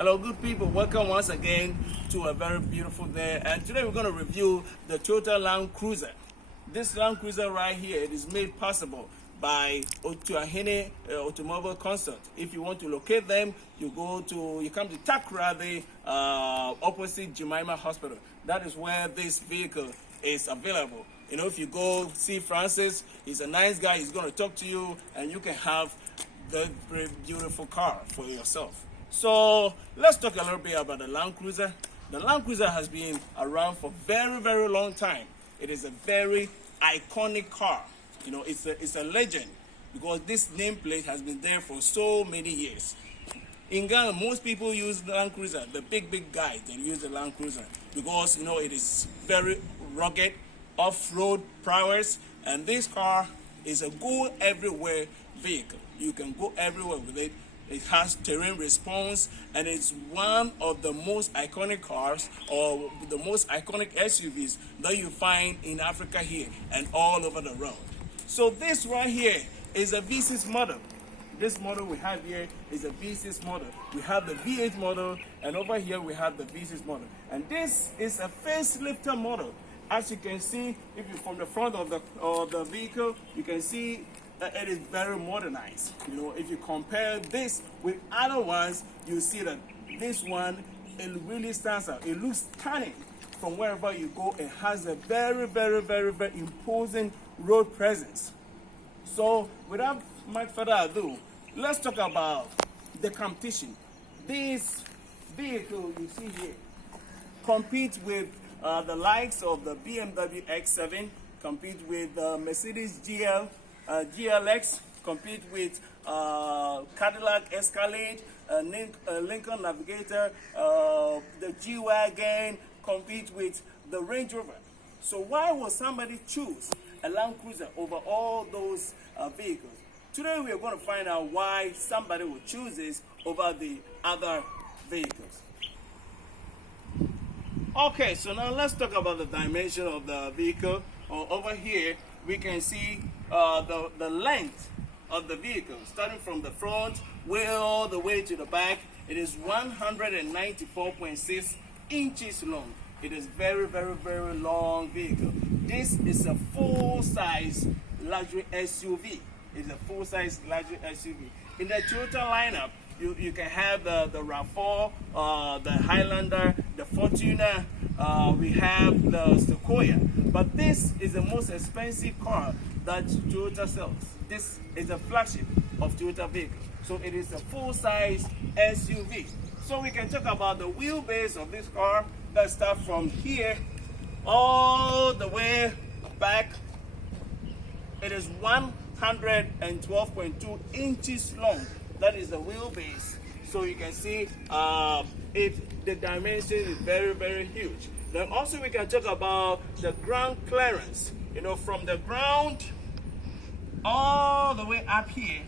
Hello, good people. Welcome once again to a very beautiful day. And today we're going to review the Toyota Landcruiser. This Landcruiser right here, it is made possible by ATUAHENE Automobile Consult. If you want to locate them, you come to Takoradi, opposite Jemima Hospital. That is where this vehicle is available. You know, if you go see Francis, he's a nice guy. He's going to talk to you, and you can have the very beautiful car for yourself. So let's talk a little bit about the Landcruiser. The Landcruiser has been around for very long time. It is a very iconic car. You know, it's a legend because this nameplate has been there for so many years. In Ghana, most people use the Landcruiser, the big guys, they use the Landcruiser because, you know, it is very rugged, off-road prowess, and this car is a go everywhere vehicle. You can go everywhere with it. It has terrain response, and it's one of the most iconic cars or the most iconic SUVs that you find in Africa here and all over the world. So this right here is a V6 model. This model we have here is a V6 model. We have the V8 model, and over here we have the V6 model. And this is a facelifted model. As you can see, if you from the front of the vehicle, you can see it is very modernized. You know, if you compare this with other ones, you see that this one, it really stands out. It looks stunning from wherever you go. It has a very imposing road presence. So without much further ado, let's talk about the competition. This vehicle you see here competes with the likes of the BMW X7, compete with Mercedes GLX, compete with Cadillac Escalade, Lincoln Navigator, the G-Wagon, compete with the Range Rover. So why would somebody choose a Landcruiser over all those vehicles? Today we are going to find out why somebody would choose this over the other vehicles. Okay, so now let's talk about the dimension of the vehicle. Over here we can see the length of the vehicle, starting from the front way all the way to the back. It is 194.6 inches long. It is very long vehicle. This is a full-size luxury SUV. It's a full-size luxury SUV. In the Toyota lineup, you can have the RAV4, the Highlander, the Fortuner, we have the Sequoia. But this is the most expensive car that Toyota sells. This is a flagship of Toyota vehicles. So it is a full-size SUV. So we can talk about the wheelbase of this car. Let's start from here all the way back. It is 112.2 inches long. That is the wheelbase. So you can see the dimension is very huge. Then also we can talk about the ground clearance. You know, from the ground all the way up here,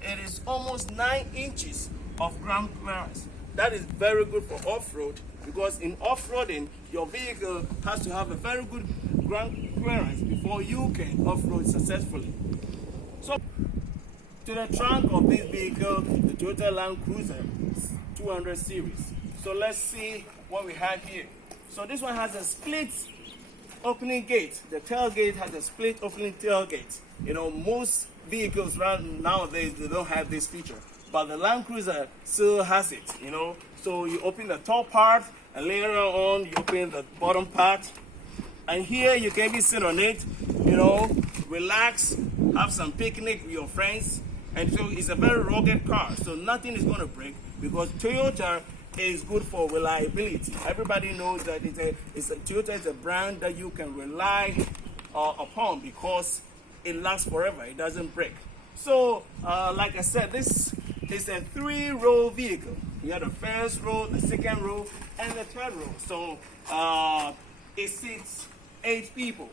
it is almost 9 inches of ground clearance. That is very good for off-road, because in off-roading, your vehicle has to have a very good ground clearance before you can off-road successfully. So, to the trunk of this vehicle, the Toyota Landcruiser 200 series. So let's see what we have here. So this one has a split opening gate. The tailgate has a split opening tailgate. You know, most vehicles nowadays, they don't have this feature, but the Landcruiser still has it, you know. So you open the top part, and later on you open the bottom part, and here you can be sit on it, you know, relax, have some picnic with your friends. And so it's a very rugged car, so nothing is going to break, because Toyota is good for reliability. Everybody knows that Toyota is a brand that you can rely upon because it lasts forever. It doesn't break. So, like I said, this is a 3-row vehicle. You have the first row, the second row, and the third row. So, it seats 8 people.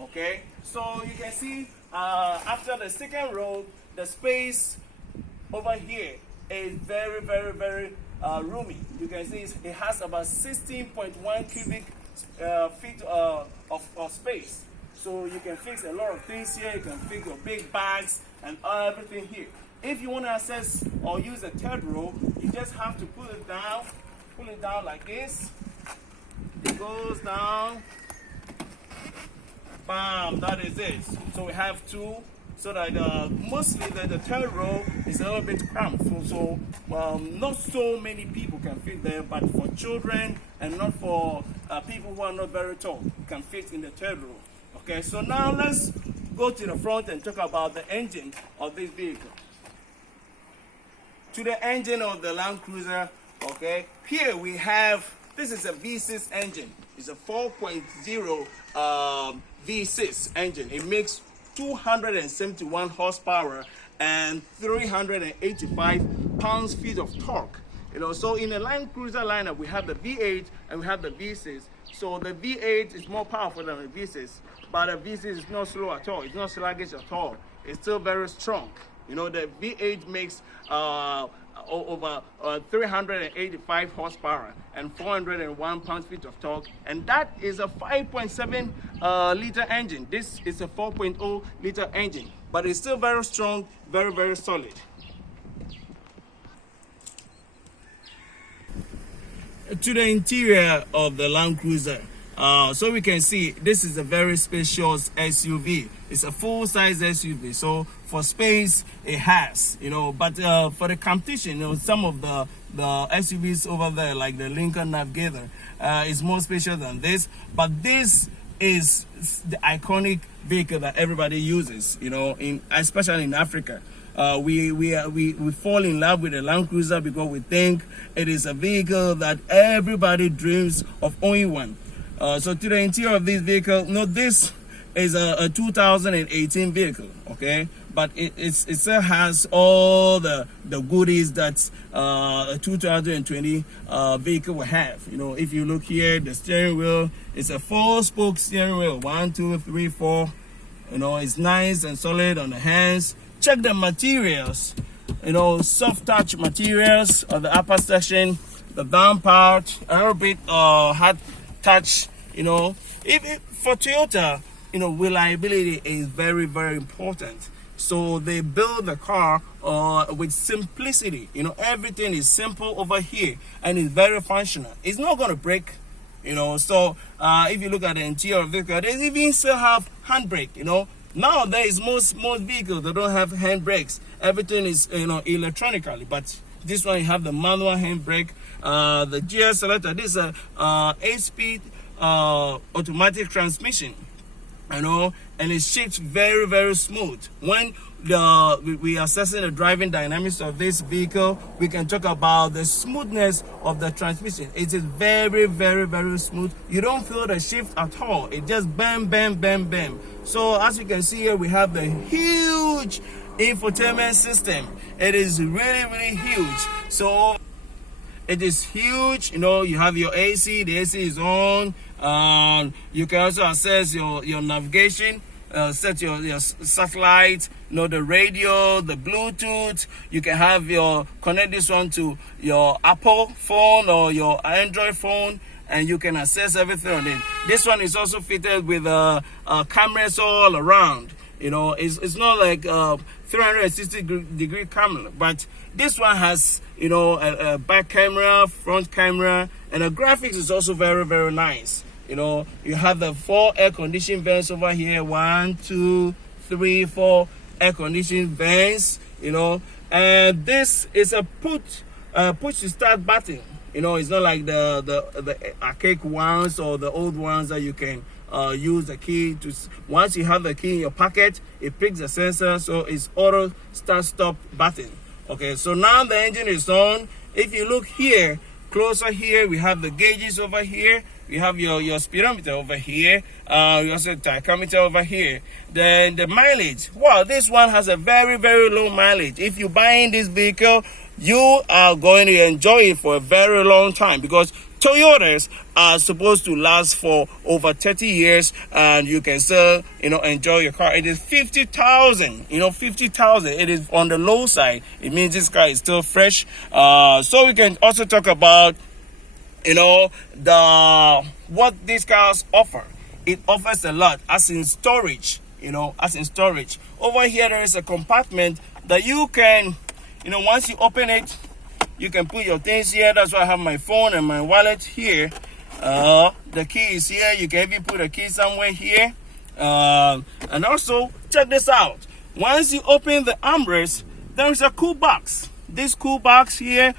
Okay? So, you can see after the second row, the space over here is very roomy. You can see it has about 16.1 cubic feet of space. So you can fix a lot of things here. You can fix your big bags and everything here. If you want to access or use the third row, You just have to pull it down like this. It goes down. Bam, that is it. So we have two, so that mostly the third row is a little bit cramped. So not so many people can fit there, but for children and not for people who are not very tall, can fit in the third row. Okay, so now let's go to the front and talk about the engine of this vehicle. To the engine of the Landcruiser, okay, here we have, this is a V6 engine. It's a 4.0 V6 engine. It makes 271 horsepower and 385 pounds-feet of torque. You know, so in the Landcruiser lineup, we have the V8 and we have the V6. So the V8 is more powerful than the V6, but the V6 is not slow at all. It's not sluggish at all. It's still very strong. You know, the V8 makes over 385 horsepower and 401 pounds-feet of torque, and that is a 5.7 liter engine. This is a 4.0 liter engine, but it's still very strong, very, very solid. To the interior of the Landcruiser, so we can see this is a very spacious SUV. It's a full-size SUV, so for space it has, you know, but for the competition, you know, some of the SUVs over there, like the Lincoln Navigator, is more spacious than this, but this is the iconic vehicle that everybody uses, you know, especially in Africa. We fall in love with the Landcruiser because we think it is a vehicle that everybody dreams of owning one. So to the interior of this vehicle, no, this is a 2018 vehicle, okay, but it still has all the goodies that a 2020 vehicle will have. You know, if you look here, the steering wheel is a 4-spoke steering wheel, 1, 2, 3, 4. You know, it's nice and solid on the hands. Check the materials, you know, soft touch materials on the upper section, the down part, a little bit hard touch. You know, for Toyota, you know, reliability is very, very important. So they build the car with simplicity. You know, everything is simple over here and it's very functional. It's not going to break, you know. So if you look at the interior of the vehicle, they even still have handbrake, you know. Nowadays, most vehicles, they don't have handbrakes. Everything is, you know, electronically, but this one you have the manual handbrake. The gear selector, this is a 8-speed automatic transmission, you know, and it shifts very, very smooth. When we are assessing the driving dynamics of this vehicle, we can talk about the smoothness of the transmission. It is very, very, very smooth. You don't feel the shift at all. It just bam, bam, bam, bam. So as you can see here, we have the huge infotainment system. It is really, really huge. So it is huge. You know, you have your AC. The AC is on. You can also access your navigation, set your satellite, you know, the radio, the Bluetooth. You can have connect this one to your Apple phone or your Android phone, and you can access everything on it. This one is also fitted with cameras all around. You know, it's not like 360-degree camera, but this one has, you know, a back camera, front camera, and the graphics is also very, very nice. You know, you have the 4 air conditioning vents over here. 1, 2, 3, 4 air conditioning vents. You know, and this is a push to start button. You know, it's not like the archaic ones or the old ones that you can use the key to. Once you have the key in your pocket, it picks the sensor, so it's auto start stop button. Okay, so now the engine is on. If you look here, closer here, we have the gauges over here. You have your speedometer over here. You also have tachometer over here. Then the mileage. Wow, this one has a very, very low mileage. If you buy in this vehicle, you are going to enjoy it for a very long time, because Toyotas are supposed to last for over 30 years, and you can still, you know, enjoy your car. It is 50,000, you know, 50,000. It is on the low side. It means this car is still fresh. So we can also talk about, you know, what these cars offer. It offers a lot, as in storage, you know, as in storage. Over here, there is a compartment that you can, you know, once you open it, You can put your things here. That's why I have my phone and my wallet here. The key is here. You can even put a key somewhere here. And also, check this out. Once you open the armrest, there is a cool box. This cool box here,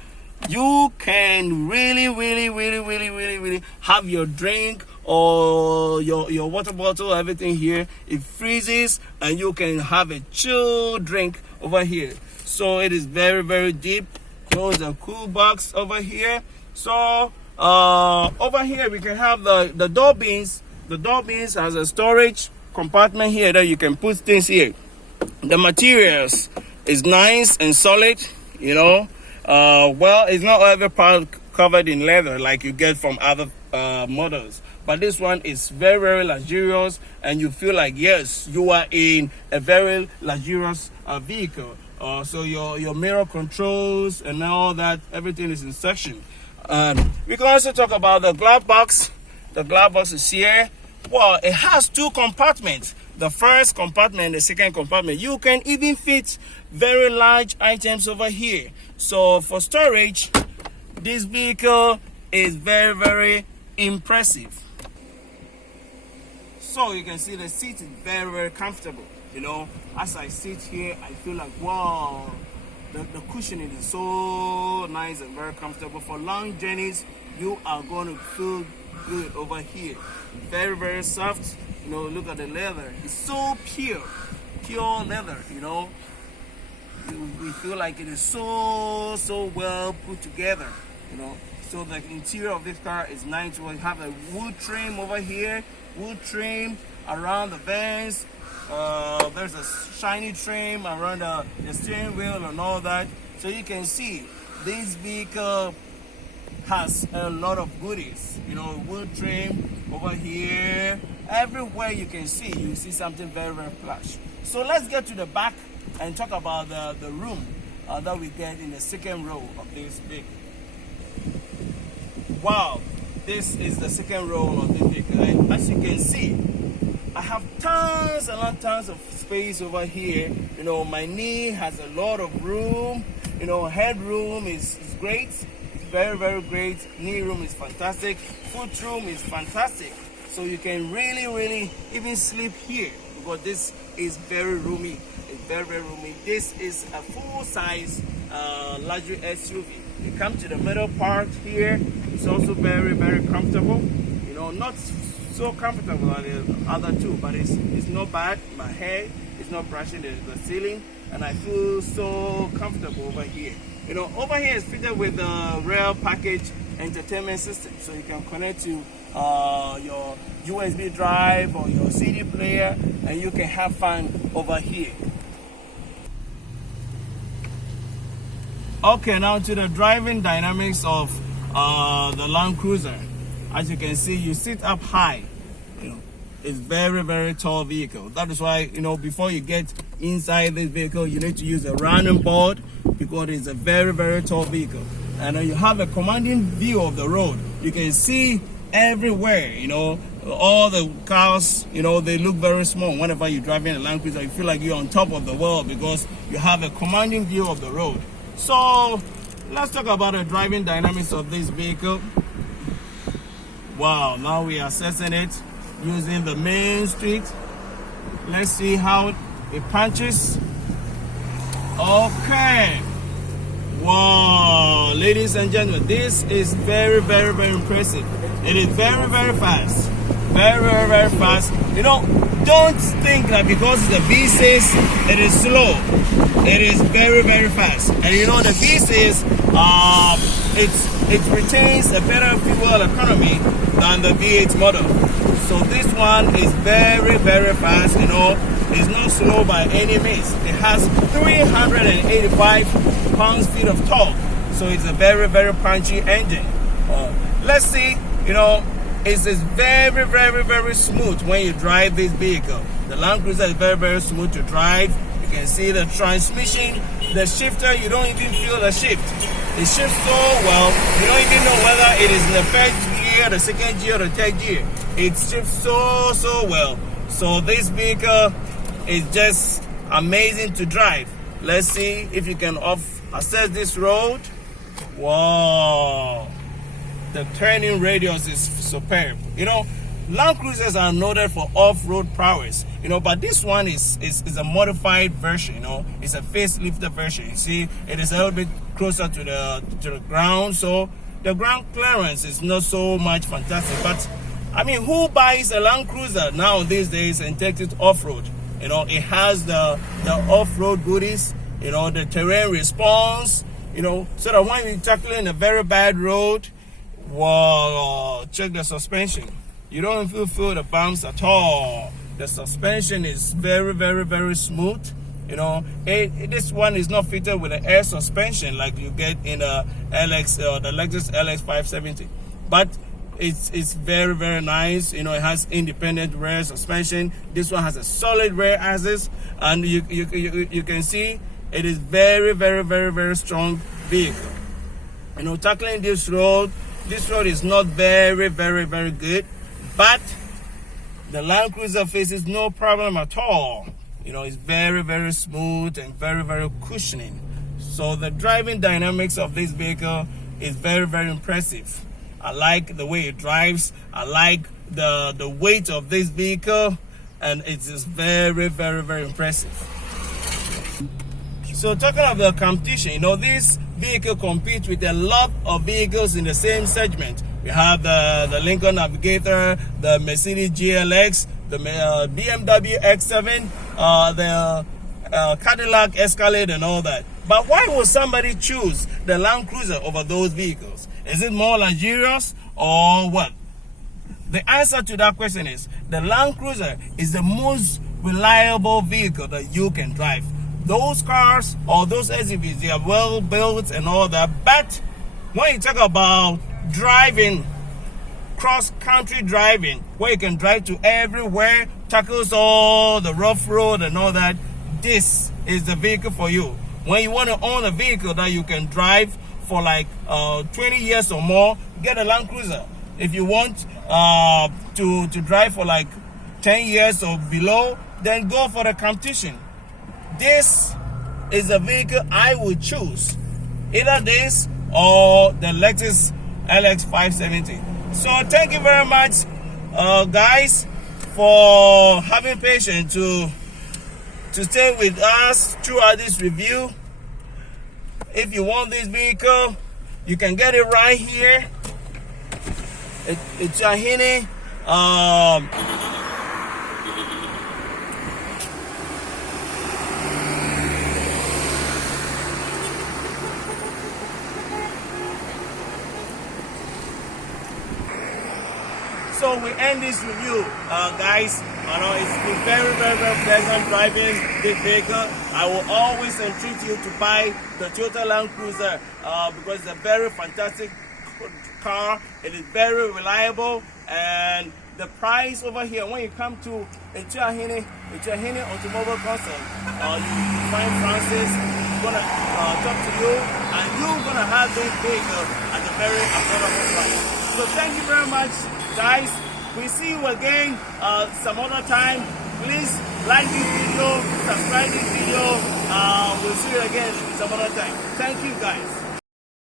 you can really have your drink or your water bottle, everything here. It freezes and you can have a chill drink over here. So it is very deep. There's a cool box over here. So over here we can have the door bins. The door bins has a storage compartment here that you can put things here. The materials is nice and solid, you know. Well, it's not every part covered in leather like you get from other models, but this one is very luxurious, and you feel like, yes, you are in a very luxurious vehicle. So your mirror controls and all that, everything is in section. We can also talk about the glove box. The glove box is here. Well, it has two compartments. The first compartment and the second compartment. You can even fit very large items over here. So for storage, this vehicle is very impressive. So you can see the seat is very comfortable. You know, as I sit here, I feel like, wow, the cushioning is so nice and very comfortable. For long journeys, you are going to feel good over here. Very soft. You know, look at the leather. It's so pure leather, you know. We feel like it is so well put together, you know. So the interior of this car is nice. We have a wood trim over here, wood trim around the vents. There's a shiny trim around the steering wheel and all that. So you can see this vehicle has a lot of goodies, you know, wood trim over here. Everywhere you see something very plush. So let's get to the back and talk about the room that we get in the second row of this vehicle. Wow, this is the second row of this vehicle, and as you can see, I have tons and tons of space over here. You know, my knee has a lot of room. You know, headroom is great. It's very great. Knee room is fantastic. Foot room is fantastic. So you can really even sleep here, because this is very roomy. It's very roomy. This is a full-size luxury SUV. You come to the middle part here. It's also very comfortable. You know, not so comfortable as the other two, but it's not bad. My hair is not brushing the ceiling, and I feel so comfortable over here. You know, over here is fitted with the rail package entertainment system, so you can connect to your USB drive or your CD player, and you can have fun over here. Okay, now to the driving dynamics of the Landcruiser. As you can see, you sit up high. You know, it's very tall vehicle. That is why, you know, before you get inside this vehicle, you need to use a running board, because it's a very tall vehicle. And you have a commanding view of the road. You can see everywhere, you know. All the cars, you know, they look very small. Whenever you're driving a Landcruiser, you feel like you're on top of the world, because you have a commanding view of the road. So let's talk about the driving dynamics of this vehicle. Wow, now we are assessing it using the main street. Let's see how it punches. Okay. Wow, ladies and gentlemen, this is very impressive. It is very fast. Very fast. You know, don't think that because it's a V6 it is slow. It is very fast. And you know, the V6 it retains a better fuel economy than the V8 model. So this one is very fast. You know, it's not slow by any means. It has 385 pounds-feet of torque. So it's a very punchy engine. Let's see, you know, it's very smooth when you drive this vehicle. The Landcruiser is very smooth to drive. You can see the transmission, the shifter, you don't even feel the shift. It shifts so well, you don't even know whether it is in the first gear, the second gear, or the third gear. It shifts so well. So this vehicle is just amazing to drive. Let's see if you can assess this road. Wow. The turning radius is superb. You know, Land Cruisers are noted for off-road prowess, you know, but this one is a modified version, you know. It's a facelifted version. You see, it is a little bit closer to the ground, so the ground clearance is not so much fantastic. But I mean, who buys a Land Cruiser now these days and takes it off-road? You know, it has the off-road goodies, you know, the terrain response, you know, so that when you're tackling a very bad road, wow, check the suspension. You don't feel the bumps at all. The suspension is very, very, very smooth. You know, this one is not fitted with an air suspension like you get in the Lexus LX 570, but it's very, very nice. You know, it has independent rear suspension. This one has a solid rear axis, and you can see it is very, very, very, very strong vehicle. You know, tackling this road is not very, very, very good, but the Land Cruiser faces no problem at all. You know, it's very, very smooth and very, very cushioning. So the driving dynamics of this vehicle is very, very impressive. I like the way it drives. I like the weight of this vehicle, and it's just very, very, very impressive. So talking of the competition, you know, this vehicle competes with a lot of vehicles in the same segment. We have the Lincoln Navigator, the Mercedes GLX, the BMW X7, the Cadillac Escalade and all that. But why would somebody choose the Land Cruiser over those vehicles? Is it more luxurious or what? The answer to that question is the Land Cruiser is the most reliable vehicle that you can drive. Those cars or those SUVs, they are well built and all that, but when you talk about driving, cross-country driving, where you can drive to everywhere, tackles all the rough road and all that, this is the vehicle for you. When you want to own a vehicle that you can drive for like 20 years or more, get a Land Cruiser. If you want to drive for like 10 years or below, then go for the competition. This is the vehicle I would choose. Either this or the Lexus LX 570. So thank you very much, guys, for having patience to stay with us throughout this review. If you want this vehicle, you can get it right here. It's ATUAHENE. So we end this review, guys. I know it's been very, very, very pleasant driving this vehicle. I will always entreat you to buy the Toyota Land Cruiser because it's a very fantastic car. It is very reliable, and the price over here, when you come to ATUAHENE Automobile Consult, you find Francis gonna talk to you, and you're gonna have this vehicle at a very affordable price. So thank you very much, guys. We see you again some other time. Please like this video, subscribe this video. We'll see you again some other time. Thank you, guys.